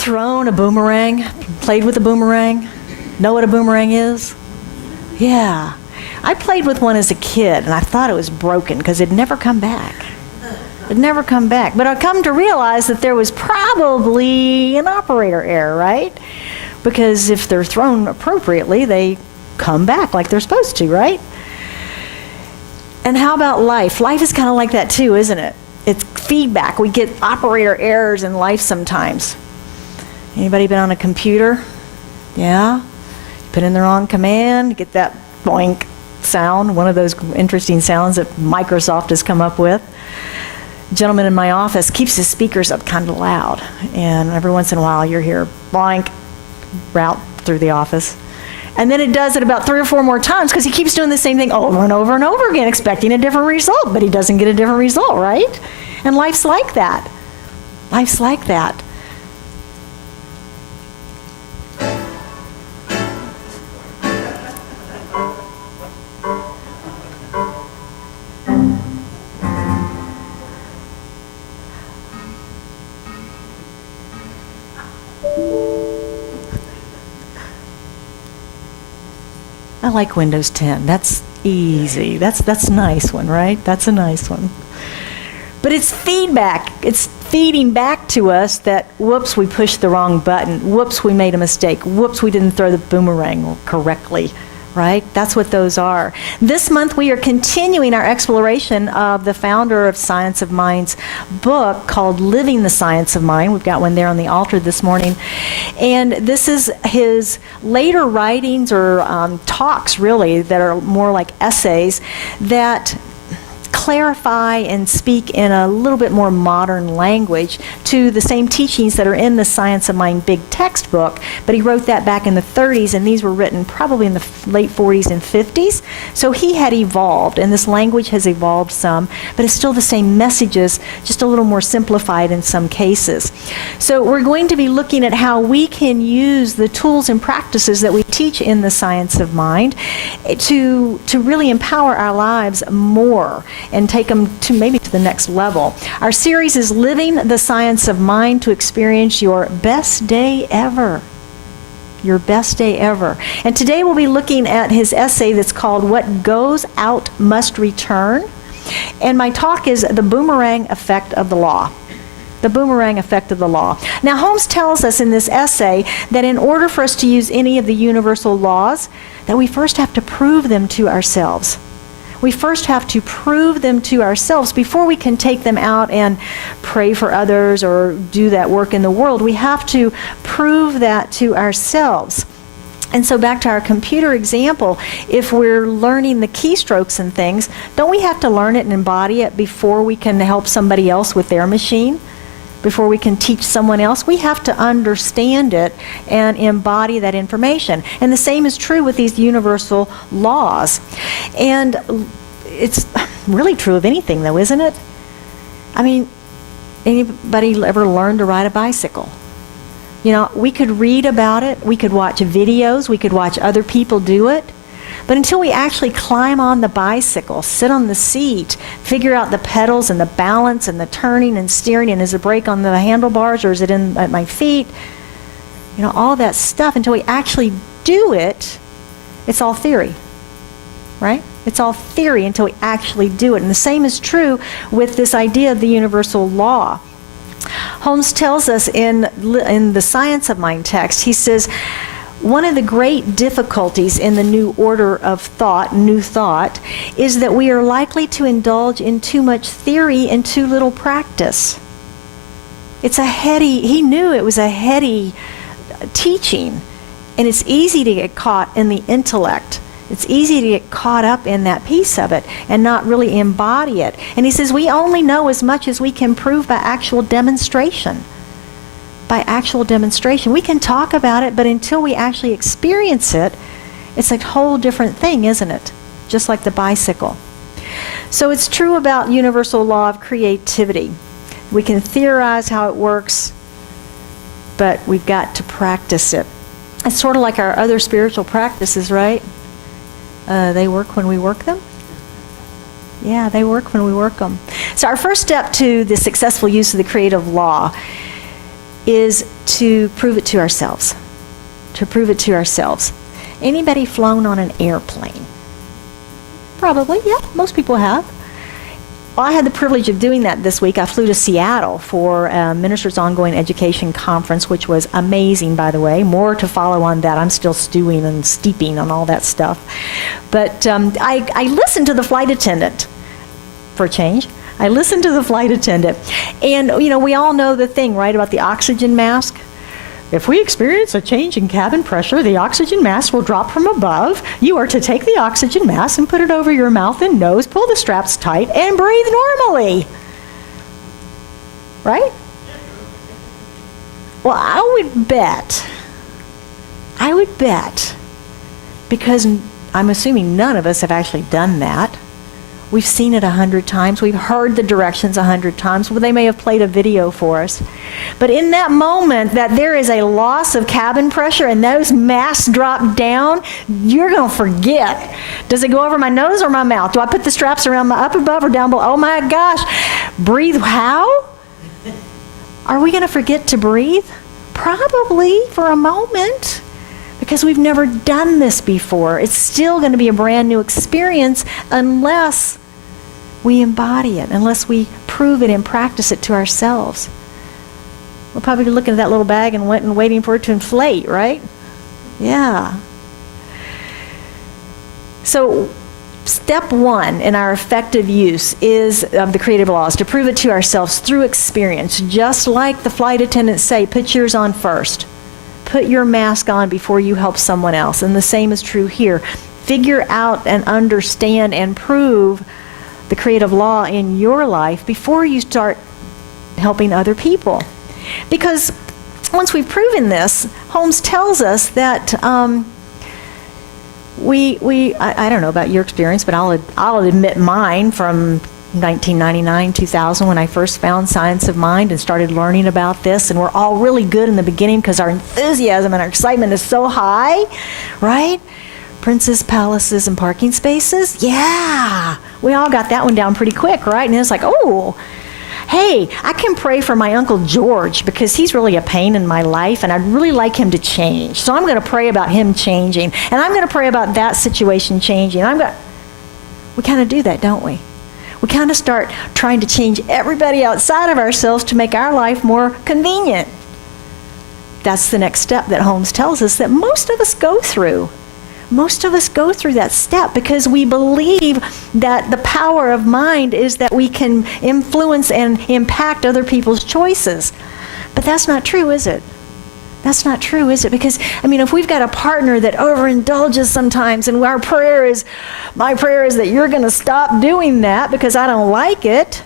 thrown a boomerang? Played with a boomerang? Know what a boomerang is? Yeah. I played with one as a kid, and I thought it was broken because it'd never come back. It'd never come back. But I've come to realize that there was probably an operator error, right? Because if they're thrown appropriately, they come back like they're supposed to, right? And how about life? Life is kind of like that too, isn't it? It's feedback. We get operator errors in life sometimes. Anybody been on a computer? Yeah? You put in the wrong command, get that boink sound, one of those interesting sounds that Microsoft has come up with. A gentleman in my office keeps his speakers up kind of loud, and every once in a while you're here, boink, route through the office. And then it does it about 3 or 4 more times because he keeps doing the same thing over and over and over again, expecting a different result, but he doesn't get a different result, right? And life's like that. Life's like that. I like Windows 10. That's easy. That's a nice one, right? That's a nice one. But it's feedback. It's feeding back to us that, whoops, we pushed the wrong button. Whoops, we made a mistake. Whoops, we didn't throw the boomerang correctly, right? That's what those are. This month we are continuing our exploration of the founder of Science of Mind's book called Living the Science of Mind. We've got one there on the altar this morning. And this is his later writings or talks, really, that are more like essays that clarify and speak in a little bit more modern language to the same teachings that are in the Science of Mind big textbook, but he wrote that back in the 30s, and these were written probably in the late 40s and 50s. So he had evolved, and this language has evolved some, but it's still the same messages, just a little more simplified in some cases. So we're going to be looking at how we can use the tools and practices that we teach in the Science of Mind to really empower our lives more and take them to maybe to the next level. Our series is Living the Science of Mind to experience your best day ever. Your best day ever. And today we'll be looking at his essay that's called What Goes Out Must Return. And my talk is The Boomerang Effect of the Law. The boomerang effect of the law. Now, Holmes tells us in this essay that in order for us to use any of the universal laws, that we first have to prove them to ourselves. We first have to prove them to ourselves before we can take them out and pray for others or do that work in the world. We have to prove that to ourselves. And so back to our computer example, if we're learning the keystrokes and things, don't we have to learn it and embody it before we can help somebody else with their machine? Before we can teach someone else, we have to understand it and embody that information. And the same is true with these universal laws. And it's really true of anything, though, isn't it? I mean, anybody ever learned to ride a bicycle? You know, we could read about it, we could watch videos, we could watch other people do it. But until we actually climb on the bicycle, sit on the seat, figure out the pedals and the balance and the turning and steering, and is the brake on the handlebars or is it in at my feet? You know, all that stuff, until we actually do it, it's all theory, right? It's all theory until we actually do it. And the same is true with this idea of the universal law. Holmes tells us in the Science of Mind text, he says, one of the great difficulties in the new order of thought, new thought, is that we are likely to indulge in too much theory and too little practice. It's a heady, he knew it was a heady teaching, and it's easy to get caught in the intellect. It's easy to get caught up in that piece of it and not really embody it. And he says we only know as much as we can prove by actual demonstration. By actual demonstration. We can talk about it, but until we actually experience it, it's a whole different thing, isn't it? Just like the bicycle. So it's true about universal law of creativity. We can theorize how it works, but we've got to practice it. It's sort of like our other spiritual practices, right? They work when we work them. Yeah, they work when we work them. So our first step to the successful use of the creative law is to prove it to ourselves. To prove it to ourselves. Anybody flown on an airplane? Probably, yeah, most people have. Well, I had the privilege of doing that this week. I flew to Seattle for Ministers Ongoing Education Conference, which was amazing, by the way. More to follow on that. I'm still stewing and steeping on all that stuff. But I listened to the flight attendant, for a change. I listened to the flight attendant. And, we all know the thing, right, about the oxygen mask? If we experience a change in cabin pressure, the oxygen mask will drop from above. You are to take the oxygen mask and put it over your mouth and nose, pull the straps tight, and breathe normally. Right? Well, I would bet, because I'm assuming none of us have actually done that. We've seen it 100 times. We've heard the directions 100 times. Well, they may have played a video for us. But in that moment that there is a loss of cabin pressure and those masks drop down, you're going to forget. Does it go over my nose or my mouth? Do I put the straps around my up above or down below? Oh my gosh. Breathe how? Are we going to forget to breathe? Probably for a moment. Because we've never done this before. It's still going to be a brand new experience unless we embody it, unless we prove it and practice it to ourselves. We're probably looking at that little bag and waiting for it to inflate, right? Yeah. So step one in our effective use is of the creative laws, to prove it to ourselves through experience. Just like the flight attendants say, put yours on first. Put your mask on before you help someone else. And the same is true here. Figure out and understand and prove the creative law in your life before you start helping other people. Because once we've proven this, Holmes tells us that I don't know about your experience, but I'll admit mine from 1999, 2000, when I first found Science of Mind and started learning about this. And we're all really good in the beginning because our enthusiasm and our excitement is so high, right? Princes, palaces, and parking spaces. Yeah, we all got that one down pretty quick, right? And it's like, oh, hey, I can pray for my Uncle George because he's really a pain in my life and I'd really like him to change. So I'm going to pray about him changing. And I'm going to pray about that situation changing. We kind of do that, don't we? We kind of start trying to change everybody outside of ourselves to make our life more convenient. That's the next step that Holmes tells us that most of us go through. Most of us go through that step because we believe that the power of mind is that we can influence and impact other people's choices. But that's not true, is it? That's not true, is it? Because, if we've got a partner that overindulges sometimes and my prayer is that you're going to stop doing that because I don't like it.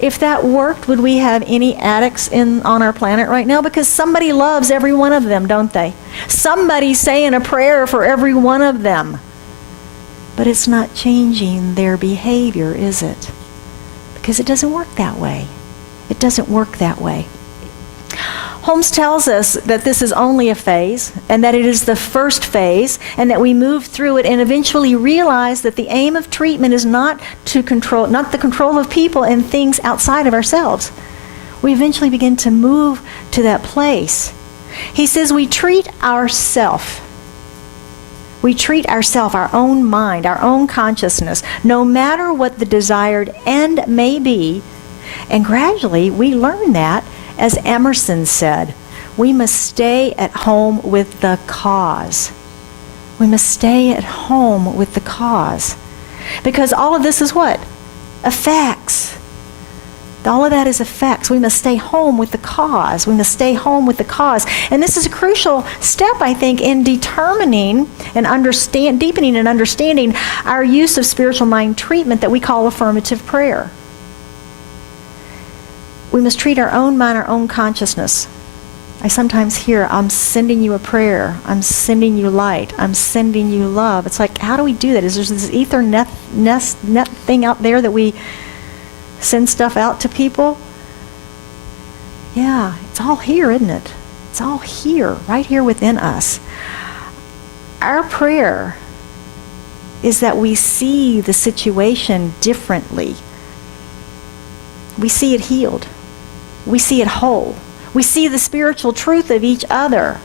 If that worked, would we have any addicts on our planet right now? Because somebody loves every one of them, don't they? Somebody's saying a prayer for every one of them. But it's not changing their behavior, is it? Because it doesn't work that way. It doesn't work that way. Holmes tells us that this is only a phase, and that it is the first phase, and that we move through it and eventually realize that the aim of treatment is not the control of people and things outside of ourselves. We eventually begin to move to that place. He says we treat ourself. We treat ourself, our own mind, our own consciousness, no matter what the desired end may be, and gradually we learn that. As Emerson said, we must stay at home with the cause. We must stay at home with the cause. Because all of this is what? Effects. All of that is effects. We must stay home with the cause. We must stay home with the cause. And this is a crucial step, I think, in determining and deepening and understanding our use of spiritual mind treatment that we call affirmative prayer. We must treat our own mind, our own consciousness. I sometimes hear, I'm sending you a prayer. I'm sending you light. I'm sending you love. It's like, how do we do that? Is there this ether net thing out there that we send stuff out to people? Yeah, it's all here, isn't it? It's all here, right here within us. Our prayer is that we see the situation differently. We see it healed. We see it whole. We see the spiritual truth of each other.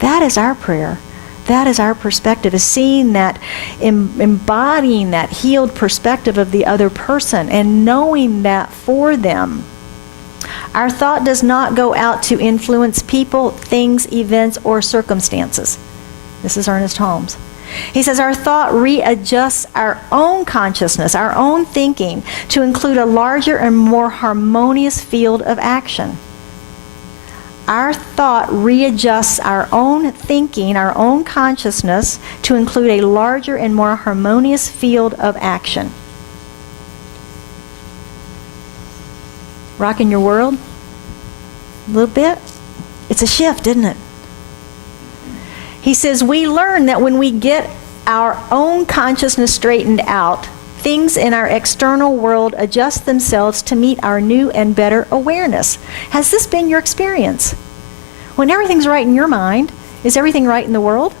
That is our prayer. That is our perspective, is seeing that, embodying that healed perspective of the other person and knowing that for them. Our thought does not go out to influence people, things, events, or circumstances. This is Ernest Holmes. He says our thought readjusts our own consciousness, our own thinking, to include a larger and more harmonious field of action. Our thought readjusts our own thinking, our own consciousness, to include a larger and more harmonious field of action. Rocking your world? A little bit? It's a shift, isn't it? He says we learn that when we get our own consciousness straightened out, things in our external world adjust themselves to meet our new and better awareness. Has this been your experience? When everything's right in your mind, is everything right in the world?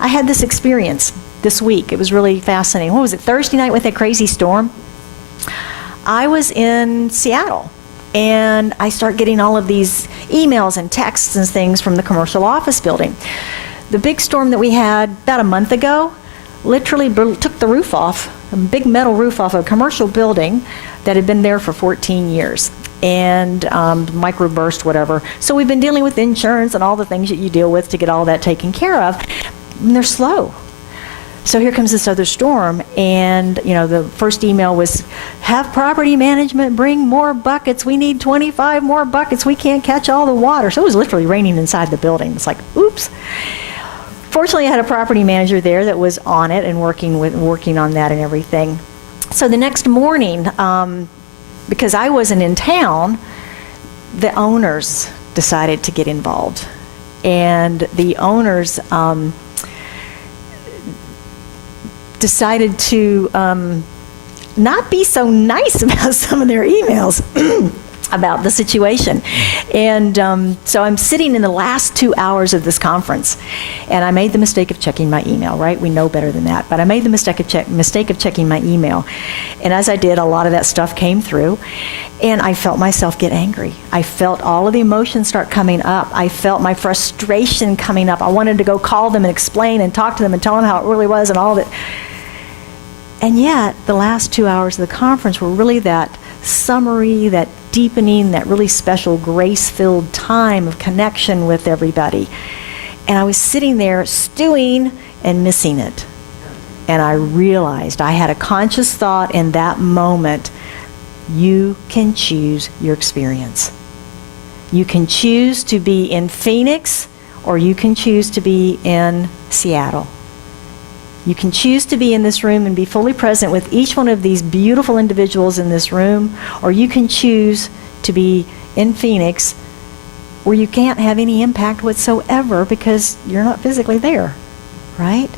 I had this experience this week. It was really fascinating. What was it, Thursday night with that crazy storm? I was in Seattle, and I start getting all of these emails and texts and things from the commercial office building. The big storm that we had about a month ago literally took the roof off, a big metal roof off a commercial building that had been there for 14 years. And microburst, whatever. So we've been dealing with insurance and all the things that you deal with to get all that taken care of. And they're slow. So here comes this other storm, and the first email was, have property management bring more buckets. We need 25 more buckets. We can't catch all the water. So it was literally raining inside the building. It's like, oops. Fortunately, I had a property manager there that was on it and working on that and everything. So the next morning, because I wasn't in town, the owners decided to get involved. And the owners decided to not be so nice about some of their emails about the situation. And so I'm sitting in the last 2 hours of this conference, and I made the mistake of checking my email, right? We know better than that. But I made the mistake of checking my email. And as I did, a lot of that stuff came through, and I felt myself get angry. I felt all of the emotions start coming up. I felt my frustration coming up. I wanted to go call them and explain and talk to them and tell them how it really was and all that. And yet, the last 2 hours of the conference were really that summary, that deepening, that really special grace-filled time of connection with everybody. And I was sitting there stewing and missing it. And I realized, I had a conscious thought in that moment, you can choose your experience. You can choose to be in Phoenix, or you can choose to be in Seattle. You can choose to be in this room and be fully present with each one of these beautiful individuals in this room, or you can choose to be in Phoenix where you can't have any impact whatsoever because you're not physically there, right?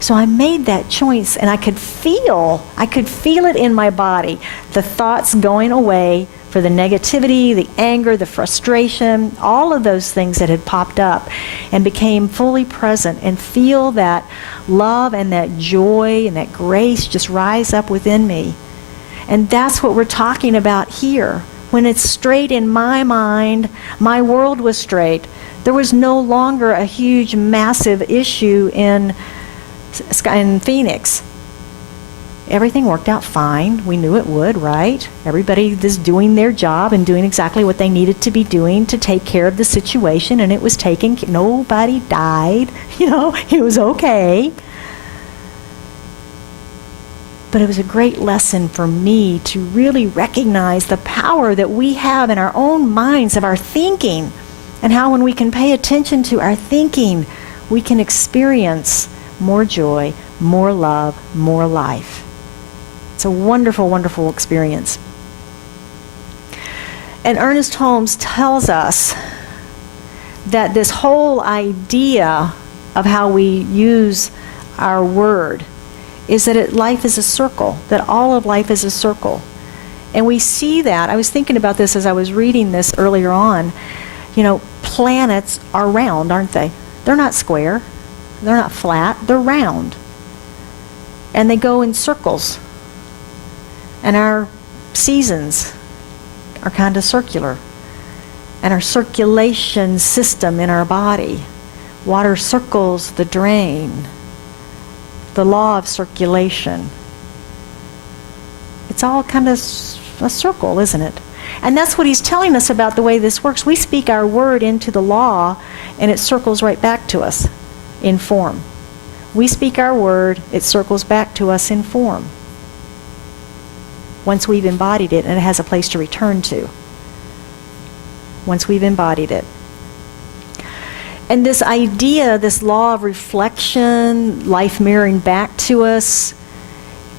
So I made that choice, and I could feel it in my body, the thoughts going away for the negativity, the anger, the frustration, all of those things that had popped up, and became fully present and feel that love and that joy and that grace just rise up within me. And that's what we're talking about here. When it's straight in my mind, my world was straight. There was no longer a huge, massive issue in Phoenix. Everything worked out fine. We knew it would, right? Everybody was doing their job and doing exactly what they needed to be doing to take care of the situation, and it was taken. Nobody died. It was okay. But it was a great lesson for me to really recognize the power that we have in our own minds of our thinking, and how when we can pay attention to our thinking, we can experience more joy, more love, more life. It's a wonderful, wonderful experience. And Ernest Holmes tells us that this whole idea of how we use our word is that life is a circle, that all of life is a circle. And we see that. I was thinking about this as I was reading this earlier on. Planets are round, aren't they? They're not square. They're not flat. They're round. And they go in circles. And our seasons are kind of circular. And our circulation system in our body, water circles the drain. The law of circulation. It's all kind of a circle, isn't it? And that's what he's telling us about the way this works. We speak our word into the law, and it circles right back to us in form. We speak our word, it circles back to us in form. Once we've embodied it, and it has a place to return to. Once we've embodied it. And this idea, this law of reflection, life mirroring back to us,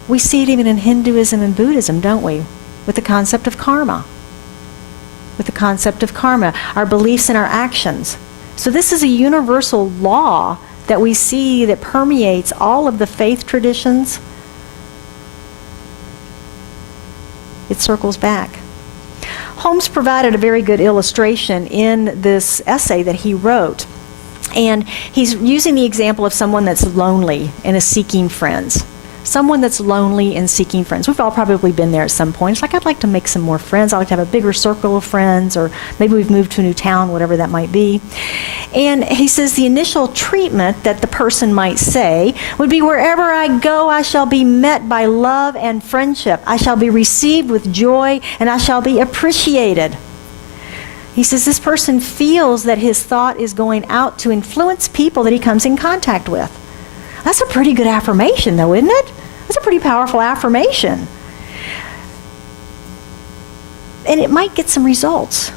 we see it even in Hinduism and Buddhism, don't we? With the concept of karma. With the concept of karma, our beliefs and our actions. So this is a universal law that we see that permeates all of the faith traditions. It circles back. Holmes provided a very good illustration in this essay that he wrote. And he's using the example of someone that's lonely and is seeking friends. Someone that's lonely and seeking friends. We've all probably been there at some point. It's like, I'd like to make some more friends. I'd like to have a bigger circle of friends, or maybe we've moved to a new town, whatever that might be. And he says the initial treatment that the person might say would be, wherever I go, I shall be met by love and friendship. I shall be received with joy, and I shall be appreciated. He says this person feels that his thought is going out to influence people that he comes in contact with. That's a pretty good affirmation, though, isn't it? That's a pretty powerful affirmation. And it might get some results.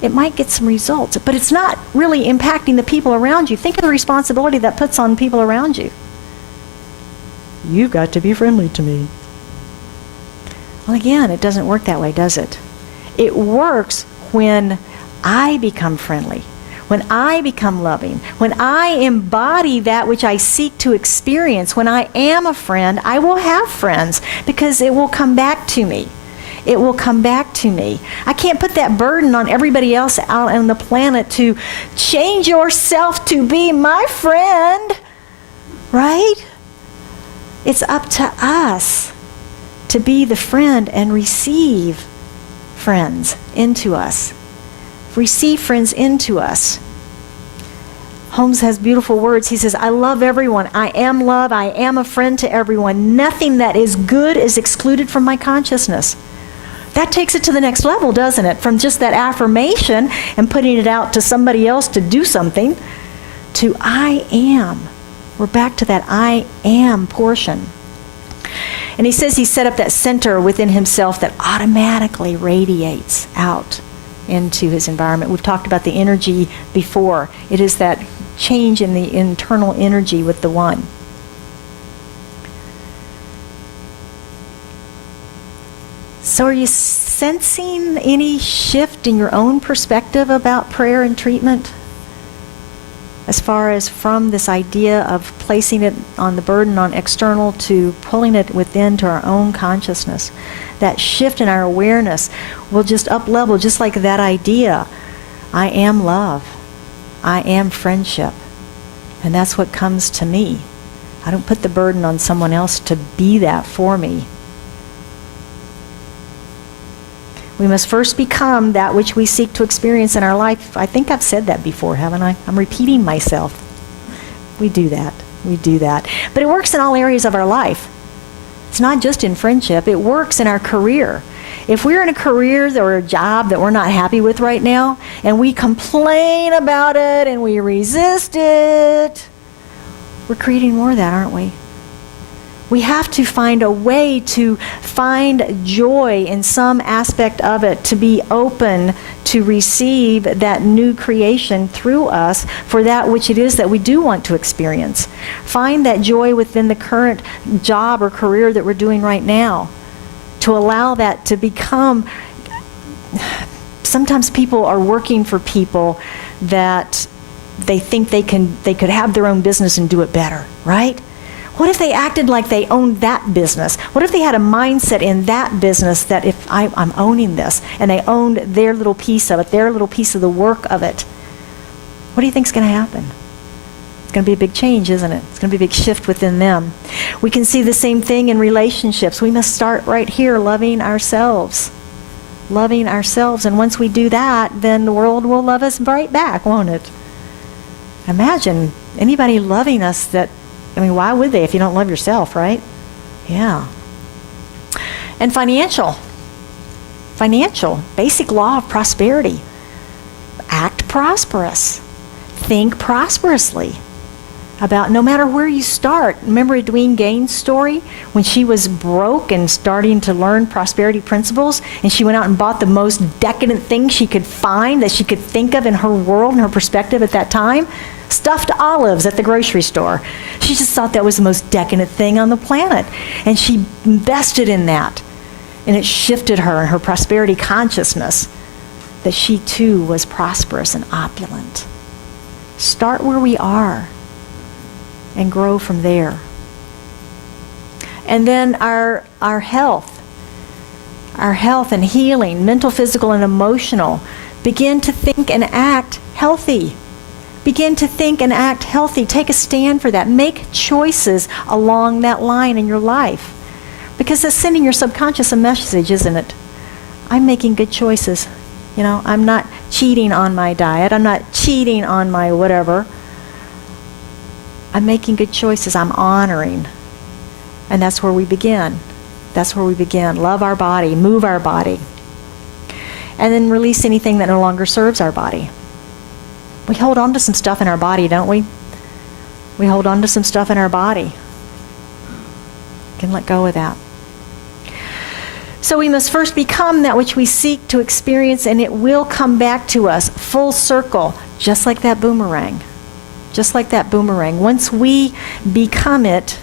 It might get some results, but it's not really impacting the people around you. Think of the responsibility that puts on people around you. You've got to be friendly to me. Well, again, it doesn't work that way, does it? It works when I become friendly. When I become loving, when I embody that which I seek to experience, when I am a friend, I will have friends because it will come back to me. It will come back to me. I can't put that burden on everybody else out on the planet to change yourself to be my friend, right? It's up to us to be the friend and receive friends into us. Receive friends into us. Holmes has beautiful words. He says, I love everyone. I am love. I am a friend to everyone. Nothing that is good is excluded from my consciousness. That takes it to the next level, doesn't it? From just that affirmation and putting it out to somebody else to do something, to I am. We're back to that I am portion. And he says he set up that center within himself that automatically radiates out into his environment. We've talked about the energy before. It is that change in the internal energy with the one. So are you sensing any shift in your own perspective about prayer and treatment? As far as from this idea of placing it on the burden on external to pulling it within to our own consciousness. That shift in our awareness will just up level, just like that idea. I am love. I am friendship. And that's what comes to me. I don't put the burden on someone else to be that for me. We must first become that which we seek to experience in our life. I think I've said that before, haven't I? I'm repeating myself. We do that. We do that. But it works in all areas of our life. It's not just in friendship. It works in our career. If we're in a career or a job that we're not happy with right now, and we complain about it and we resist it, we're creating more of that, aren't we? We have to find a way to find joy in some aspect of it, to be open to receive that new creation through us for that which it is that we do want to experience. Find that joy within the current job or career that we're doing right now, to allow that to become. Sometimes people are working for people that they think they could have their own business and do it better, right? What if they acted like they owned that business? What if they had a mindset in that business that if I'm owning this, and they owned their little piece of it, their little piece of the work of it? What do you think is going to happen? It's going to be a big change, isn't it? It's going to be a big shift within them. We can see the same thing in relationships. We must start right here loving ourselves. loving ourselves. And once we do that, then the world will love us right back, won't it? Imagine anybody loving us that, why would they if you don't love yourself, right? Yeah. And financial, basic law of prosperity. Act prosperous. Think prosperously. About no matter where you start. Remember Edwene Gaines' story when she was broke and starting to learn prosperity principles, and she went out and bought the most decadent thing she could find that she could think of in her world and her perspective at that time? Stuffed olives at the grocery store. She just thought that was the most decadent thing on the planet, and she invested in that, and it shifted her and her prosperity consciousness that she too was prosperous and opulent. Start where we are and grow from there. And then our health and healing, mental, physical, and emotional. Begin to think and act healthy. Begin to think and act healthy. Take a stand for that. Make choices along that line in your life. Because it's sending your subconscious a message, isn't it? I'm making good choices. I'm not cheating on my diet. I'm not cheating on my whatever. I'm making good choices. I'm honoring. And that's where we begin. Love our body. Move our body. And then release anything that no longer serves our body. We hold on to some stuff in our body, don't we? We hold on to some stuff in our body. Can let go of that. So we must first become that which we seek to experience, and it will come back to us full circle, just like that boomerang. Just like that boomerang. Once we become it,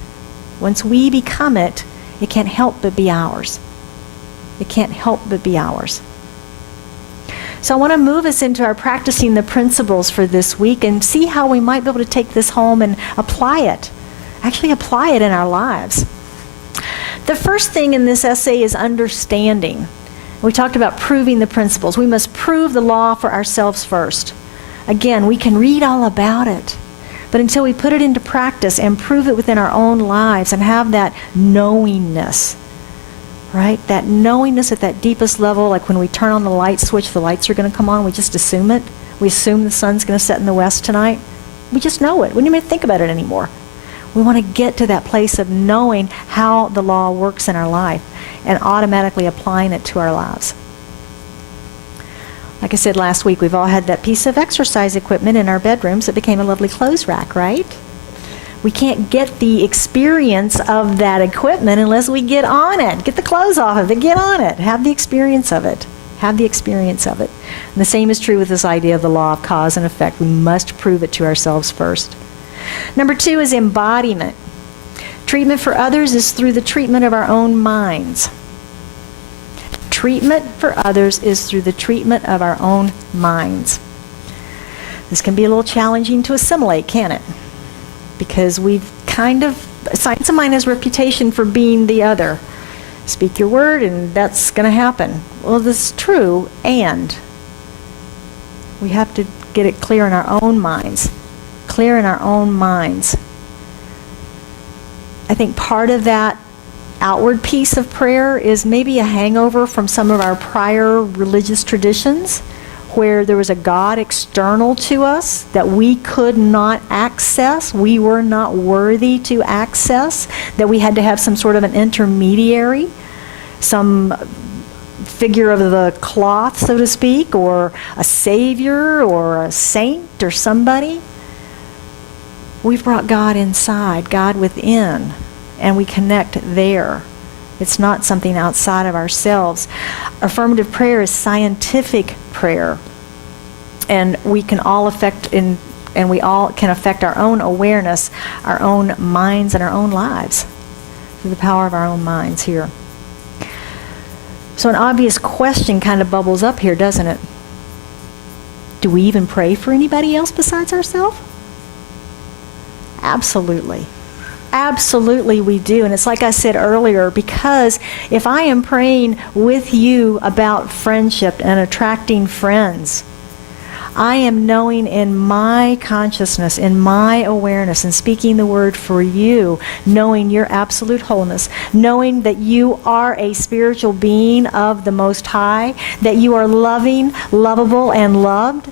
it can't help but be ours. It can't help but be ours. So I want to move us into our practicing the principles for this week and see how we might be able to take this home and apply it. Actually apply it in our lives. The first thing in this essay is understanding. We talked about proving the principles. We must prove the law for ourselves first. Again, we can read all about it, but until we put it into practice and prove it within our own lives and have that knowingness, right? That knowingness at that deepest level, like when we turn on the light switch, the lights are going to come on, we just assume it. We assume the sun's going to set in the west tonight. We just know it. We don't even think about it anymore. We want to get to that place of knowing how the law works in our life and automatically applying it to our lives. Like I said last week, we've all had that piece of exercise equipment in our bedrooms that became a lovely clothes rack, right? We can't get the experience of that equipment unless we get on it. Get the clothes off of it, get on it. Have the experience of it. And the same is true with this idea of the law of cause and effect. We must prove it to ourselves first. Number 2 is embodiment. Treatment for others is through the treatment of our own minds. Treatment for others is through the treatment of our own minds. This can be a little challenging to assimilate, can't it? Because we've science of mind has a reputation for being the other. Speak your word and that's going to happen. Well, this is true, and we have to get it clear in our own minds. I think part of that outward piece of prayer is maybe a hangover from some of our prior religious traditions where there was a God external to us that we could not access, we were not worthy to access, that we had to have some sort of an intermediary, some figure of the cloth, so to speak, or a savior or a saint or somebody. We've brought God inside, God within, and we connect there. It's not something outside of ourselves. Affirmative prayer is scientific prayer, and we can all we all can affect our own awareness, our own minds, and our own lives through the power of our own minds here. So an obvious question kind of bubbles up here, doesn't it? Do we even pray for anybody else besides ourselves? Absolutely. Absolutely we do. And it's like I said earlier, because if I am praying with you about friendship and attracting friends, I am knowing in my consciousness, in my awareness, and speaking the word for you, knowing your absolute wholeness, knowing that you are a spiritual being of the Most High, that you are loving, lovable, and loved,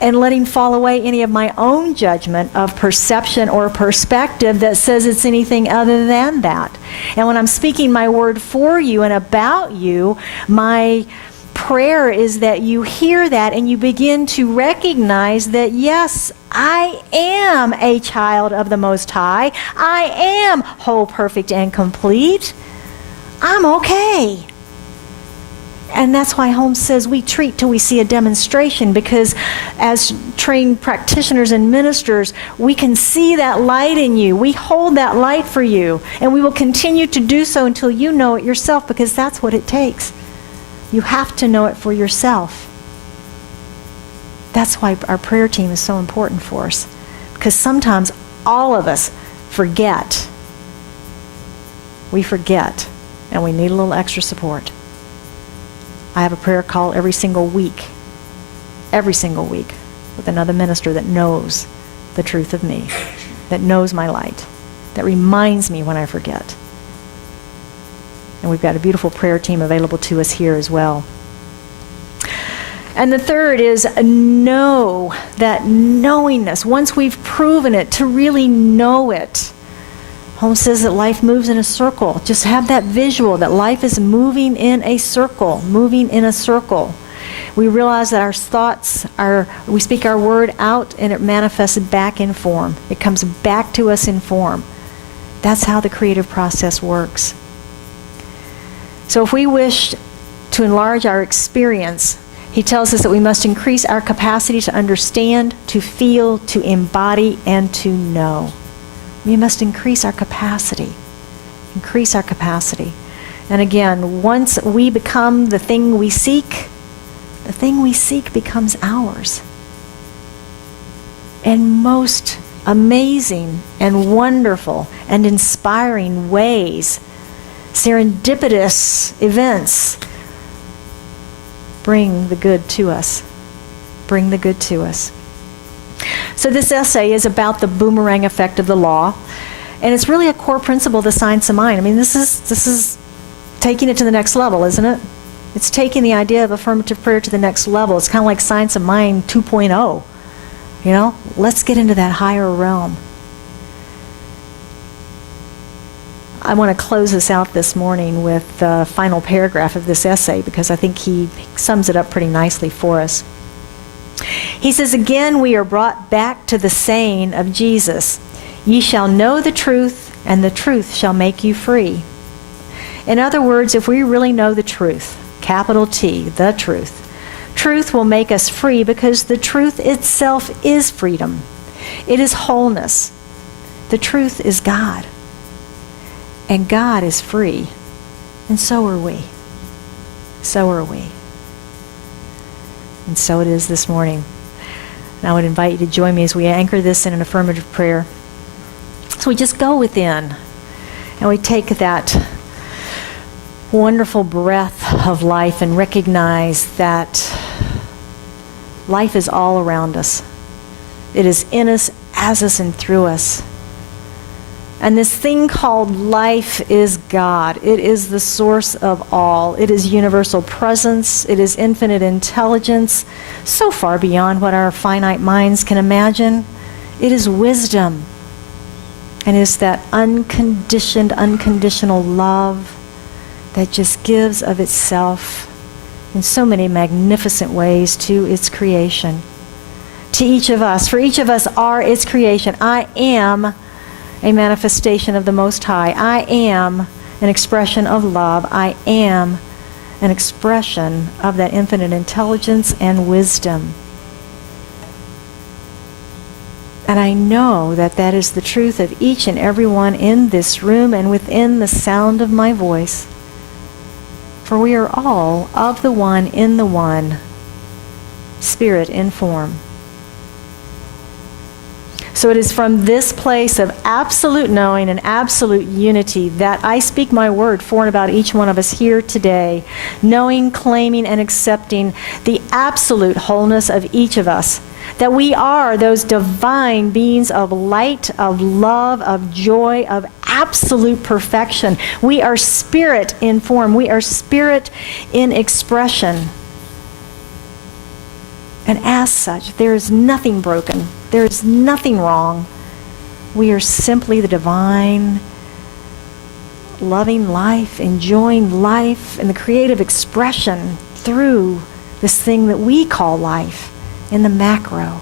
and letting fall away any of my own judgment of perception or perspective that says it's anything other than that. And when I'm speaking my word for you and about you, my prayer is that you hear that and you begin to recognize that, yes, I am a child of the Most High. I am whole, perfect, and complete. I'm okay. And that's why Holmes says we treat till we see a demonstration, because as trained practitioners and ministers, we can see that light in you. We hold that light for you, and we will continue to do so until you know it yourself, because that's what it takes. You have to know it for yourself. That's why our prayer team is so important for us, because sometimes all of us forget. We forget, and we need a little extra support. I have a prayer call every single week, with another minister that knows the truth of me, that knows my light, that reminds me when I forget. And we've got a beautiful prayer team available to us here as well. And the third is know, that knowingness. Once we've proven it, to really know it. Holmes says that life moves in a circle. Just have that visual, that life is moving in a circle, We realize that our thoughts we speak our word out and it manifests back in form. It comes back to us in form. That's how the creative process works. So if we wish to enlarge our experience, he tells us that we must increase our capacity to understand, to feel, to embody, and to know. We must increase our capacity. And again, once we become the thing we seek becomes ours. In most amazing and wonderful and inspiring ways, serendipitous events bring the good to us. So this essay is about the boomerang effect of the law, and it's really a core principle of the science of mind. I mean, this is taking it to the next level, isn't it? It's taking the idea of affirmative prayer to the next level. It's kind of like science of mind 2.0. You know, let's get into that higher realm. I want to close this out this morning with the final paragraph of this essay, because I think he sums it up pretty nicely for us. He says, again, we are brought back to the saying of Jesus, "Ye shall know the truth, and the truth shall make you free." In other words, if we really know the truth, capital T, the truth, truth will make us free, because the truth itself is freedom. It is wholeness. The truth is God. And God is free. And so are we. And so it is this morning. And I would invite you to join me as we anchor this in an affirmative prayer. So we just go within and we take that wonderful breath of life and recognize that life is all around us. It is in us, as us, and through us. And this thing called life is God. It is the source of all. It is universal presence. It is infinite intelligence, so far beyond what our finite minds can imagine. It is wisdom. And it is that unconditioned, unconditional love that just gives of itself in so many magnificent ways to its creation. To each of us, for each of us are its creation. I am a manifestation of the Most High. I am an expression of love. I am an expression of that infinite intelligence and wisdom. And I know that that is the truth of each and every one in this room and within the sound of my voice. For we are all of the one in the one, Spirit in form. So it is from this place of absolute knowing and absolute unity that I speak my word for and about each one of us here today, knowing, claiming, and accepting the absolute wholeness of each of us, that we are those divine beings of light, of love, of joy, of absolute perfection. We are spirit in form. We are spirit in expression. And as such, there is nothing broken. There is nothing wrong. We are simply the divine, loving life, enjoying life, and the creative expression through this thing that we call life in the macro.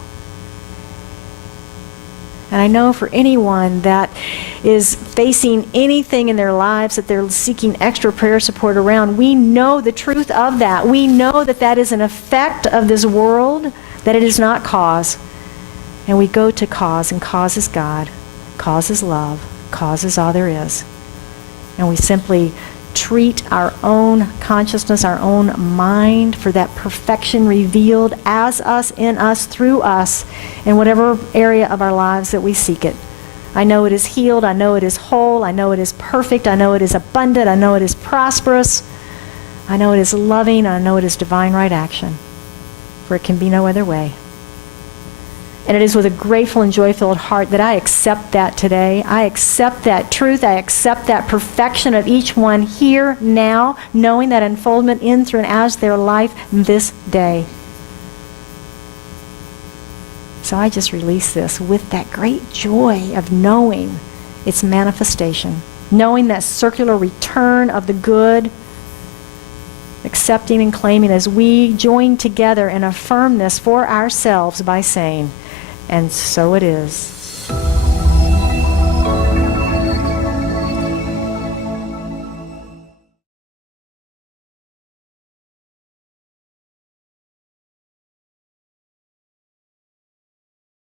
And I know for anyone that is facing anything in their lives that they're seeking extra prayer support around, we know the truth of that. We know that that is an effect of this world, that it is not cause. And we go to cause, and cause is God. Cause is love. Cause is all there is. And we simply treat our own consciousness, our own mind for that perfection revealed as us, in us, through us, in whatever area of our lives that we seek it. I know it is healed. I know it is whole. I know it is perfect. I know it is abundant. I know it is prosperous. I know it is loving. I know it is divine right action. For it can be no other way. And it is with a grateful and joy-filled heart that I accept that today. I accept that truth. I accept that perfection of each one here, now, knowing that unfoldment in, through, and as their life this day. So I just release this with that great joy of knowing its manifestation, knowing that circular return of the good, accepting and claiming as we join together and affirm this for ourselves by saying, and so it is.